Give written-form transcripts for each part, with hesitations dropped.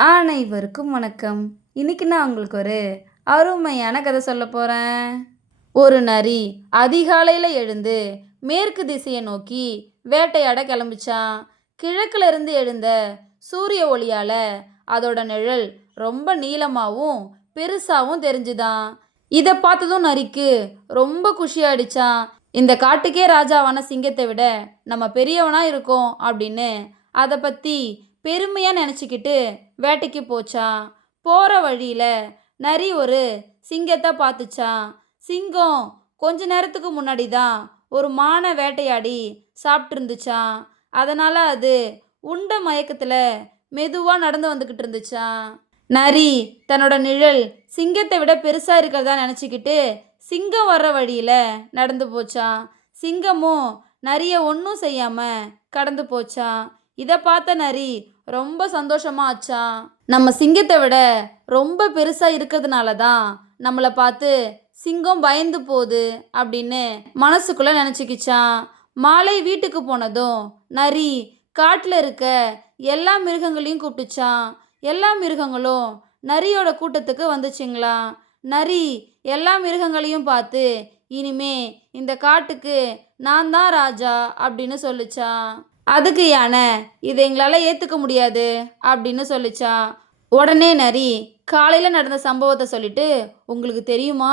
அனைவருக்கும் வணக்கம். இன்னைக்கு நான் உங்களுக்கு ஒரு அருமையான கதை சொல்ல போறேன். ஒரு நரி அதிகாலையில எழுந்து மேற்கு திசையை நோக்கி வேட்டையாட கிளம்பிச்சான். கிழக்குல இருந்து எழுந்த சூரிய ஒளியால அதோட நிழல் ரொம்ப நீளமாவும் பெருசாவும் தெரிஞ்சுதான். இதை பார்த்ததும் நரிக்கு ரொம்ப குஷியாயிடுச்சான். இந்த காட்டுக்கே ராஜாவான சிங்கத்தை விட நம்ம பெரியவனா இருக்கோம் அப்படின்னு அதை பற்றி பெருமையாக நினச்சிக்கிட்டு வேட்டைக்கு போச்சான். போகிற வழியில் நரி ஒரு சிங்கத்தை பார்த்துச்சான். சிங்கம் கொஞ்ச நேரத்துக்கு முன்னாடி தான் ஒரு மானை வேட்டையாடி சாப்பிட்டு இருந்துச்சான். அதனால் அது உண்ட மயக்கத்தில் மெதுவாக நடந்து வந்துக்கிட்டு இருந்துச்சான். நரி தன்னோட நிழல் சிங்கத்தை விட பெருசாக இருக்கிறதா நினச்சிக்கிட்டு சிங்கம் வர்ற வழியில் நடந்து போச்சான். சிங்கமும் நரியை ஒன்றும் செய்யாமல் கடந்து போச்சான். இதை பார்த்த நரி ரொம்ப சந்தோஷமா ஆச்சான். நம்ம சிங்கத்தை விட ரொம்ப பெருசாக இருக்கிறதுனால தான் நம்மளை பார்த்து சிங்கம் பயந்து போகுது அப்படின்னு மனசுக்குள்ளே நினச்சிக்கிச்சான். மாலை வீட்டுக்கு போனதும் நரி காட்டில் இருக்க எல்லா மிருகங்களையும் கூப்பிட்டுச்சான். எல்லா மிருகங்களும் நரியோட கூட்டத்துக்கு வந்துச்சுங்களாம். நரி எல்லா மிருகங்களையும் பார்த்து இனிமே இந்த காட்டுக்கு நான் தான் ராஜா அப்படின்னு சொல்லிச்சான். அதுக்கு யானை இதை எங்களால் ஏற்றுக்க முடியாது அப்படின்னு சொல்லிச்சான். உடனே நரி காலையில் நடந்த சம்பவத்தை சொல்லிட்டு, உங்களுக்கு தெரியுமா,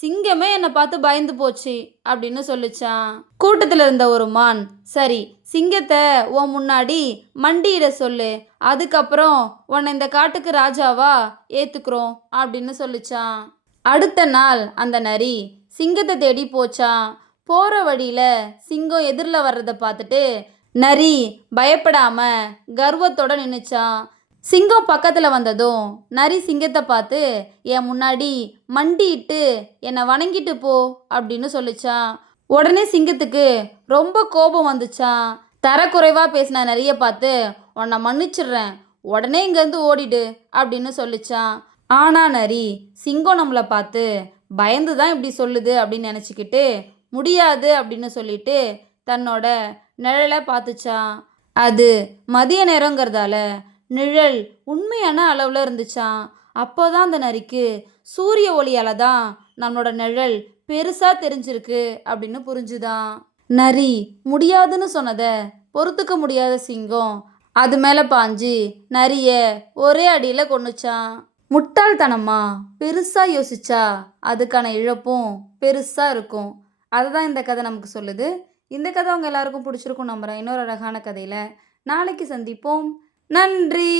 சிங்கமே என்னை பார்த்து பயந்து போச்சு அப்படின்னு சொல்லிச்சான். கூட்டத்தில் இருந்த ஒரு மான், சரி சிங்கத்தை உன் முன்னாடி மண்டியிட சொல்லு, அதுக்கப்புறம் உன்னை இந்த காட்டுக்கு ராஜாவா ஏற்றுக்கிறோம் அப்படின்னு சொல்லிச்சான். அடுத்த நாள் அந்த நரி சிங்கத்தை தேடி போச்சான். போகிற வழியில் சிங்கம் எதிரில் வர்றதை பார்த்துட்டு நரி பயப்படாம கர்வத்தோட நின்றுச்சான். சிங்கம் பக்கத்தில் வந்ததும் நரி சிங்கத்தை பார்த்து என் முன்னாடி மண்டிட்டு என்னை வணங்கிட்டு போ அப்படின்னு சொல்லிச்சான். உடனே சிங்கத்துக்கு ரொம்ப கோபம் வந்துச்சான். தரக்குறைவாக பேசின நரியை பார்த்து உன்னை மன்னிச்சிடுறேன், உடனே இங்கேருந்து ஓடிடு அப்படின்னு சொல்லிச்சான். ஆனால் நரி சிங்கம் நம்மளை பார்த்து பயந்து தான் இப்படி சொல்லுது அப்படின்னு நினச்சிக்கிட்டு முடியாது அப்படின்னு சொல்லிட்டு தன்னோட நிழலை பார்த்துச்சான். அது மதிய நேரங்கிறதால நிழல் உண்மையான அளவில் இருந்துச்சான். அப்போதான் அந்த நரிக்கு சூரிய ஒளியால் தான் நம்மளோட நிழல் பெருசாக தெரிஞ்சிருக்கு அப்படின்னு புரிஞ்சுதான். நரி முடியாதுன்னு சொன்னதை பொறுத்துக்க முடியாத சிங்கம் அது மேலே பாஞ்சு நரியை ஒரே அடியில் கொன்னுச்சான். முட்டாள்தனமா பெருசாக யோசிச்சா அதுக்கான இழப்பும் பெருசாக இருக்கும். அதுதான் இந்த கதை நமக்கு சொல்லுது. இந்த கதை உங்கள் எல்லாருக்கும் பிடிச்சிருக்கும் நம்புகிறேன். இன்னொரு அழகான கதையில் நாளைக்கு சந்திப்போம். நன்றி.